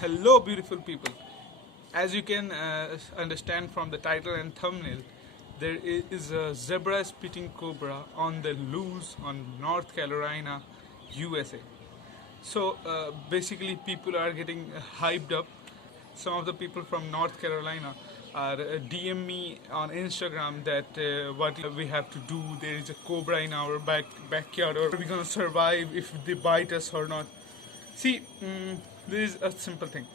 Hello, beautiful people. As you can understand from the title and thumbnail, there is a zebra spitting cobra on the loose on North Carolina, USA. So basically, people are getting hyped up. Some of the people from North Carolina are DM me on Instagram that what we have to do. There is a cobra in our backyard, or are we gonna survive if they bite us or not? See, there is a simple thing.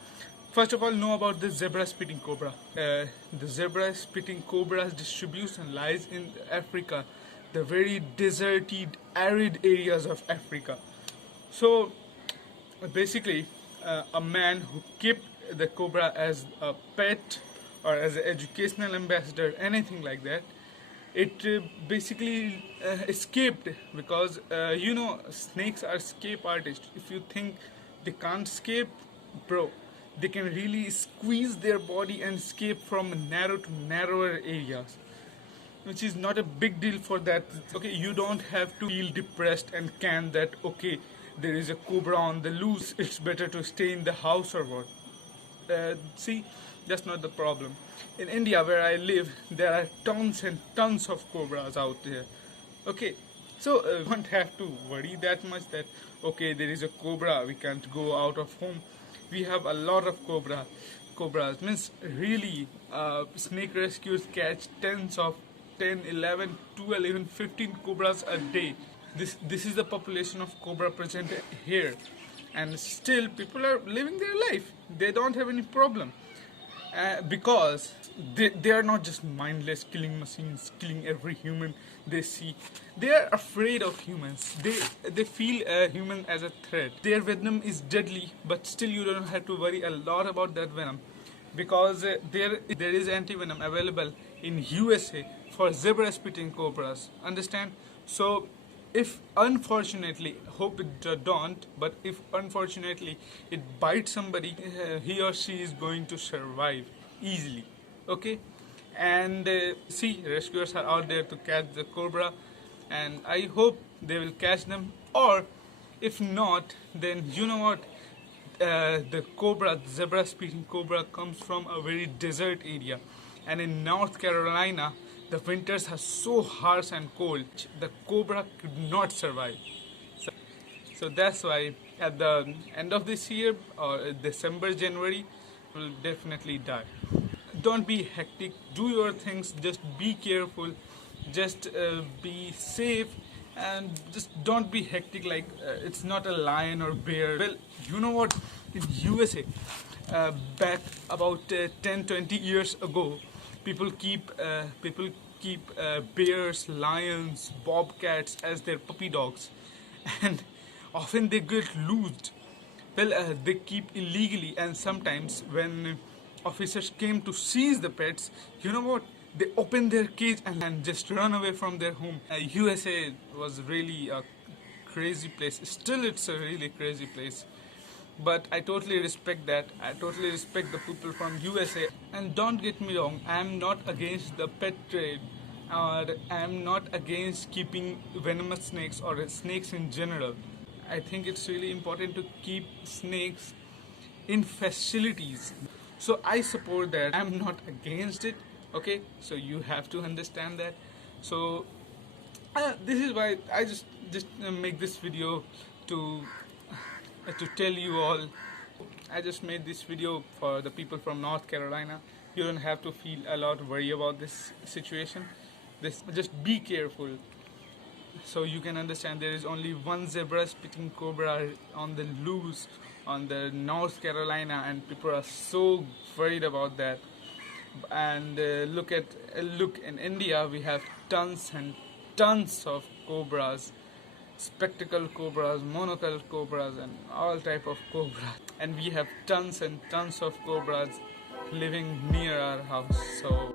First of all, know about the zebra spitting cobra. The zebra spitting cobra's distribution lies in Africa, the very deserted, arid areas of Africa. So basically, a man who kept the cobra as a pet or as an educational ambassador, anything like that, it basically escaped because snakes are escape artists. If you think they can't escape, bro, they can really squeeze their body and escape from narrow to narrower areas, which is not a big deal for that. Okay, you don't have to feel depressed and can that, okay, there is a cobra on the loose, it's better to stay in the house or what. See, that's not the problem. In India, where I live, there are tons and tons of cobras out there. Okay, so you don't have to worry that much that, okay, there is a cobra, we can't go out of home. We have a lot of cobras. Means really, snake rescuers catch tens of 10, 11, 12, even 15 cobras a day. This is the population of cobra present here, and still people are living their life. They don't have any problem because they are not just mindless killing machines, killing every human they see. They are afraid of humans. They feel a human as a threat. Their venom is deadly, but still you don't have to worry a lot about that venom because there is anti-venom available in USA for zebra spitting cobras. Understand? So if unfortunately, hope it don't, but if unfortunately it bites somebody, he or she is going to survive easily. Okay, and see, rescuers are out there to catch the cobra, and I hope they will catch them. Or if not, then you know what, the zebra spitting cobra comes from a very desert area, and in North Carolina the winters are so harsh and cold, the cobra could not survive. So that's why at the end of this year, or December, January, will definitely die. Don't be hectic, do your things, just be careful, just be safe, and just don't be hectic like it's not a lion or bear. Well, you know what, in USA, back about 10-20 years ago, people keep bears, lions, bobcats as their puppy dogs, and often they get loosed. Well, they keep illegally, and sometimes when officers came to seize the pets, you know what? They open their cage and just run away from their home. USA was really a crazy place. Still, it's a really crazy place. But I totally respect that. I totally respect the people from USA. And don't get me wrong, I am not against the pet trade, or I am not against keeping venomous snakes or snakes in general. I think it's really important to keep snakes in facilities. So I support that. I'm not against it. Okay, so you have to understand that. So this is why I just make this video to tell you all. I just made this video for the people from North Carolina. You don't have to feel a lot worry about this situation. Just be careful. So you can understand there is only one zebra spitting cobra on the loose on the North Carolina, and people are so worried about that. And look in India, we have tons and tons of cobras, spectacle cobras, monocle cobras, and all type of cobras. And we have tons and tons of cobras living near our house. So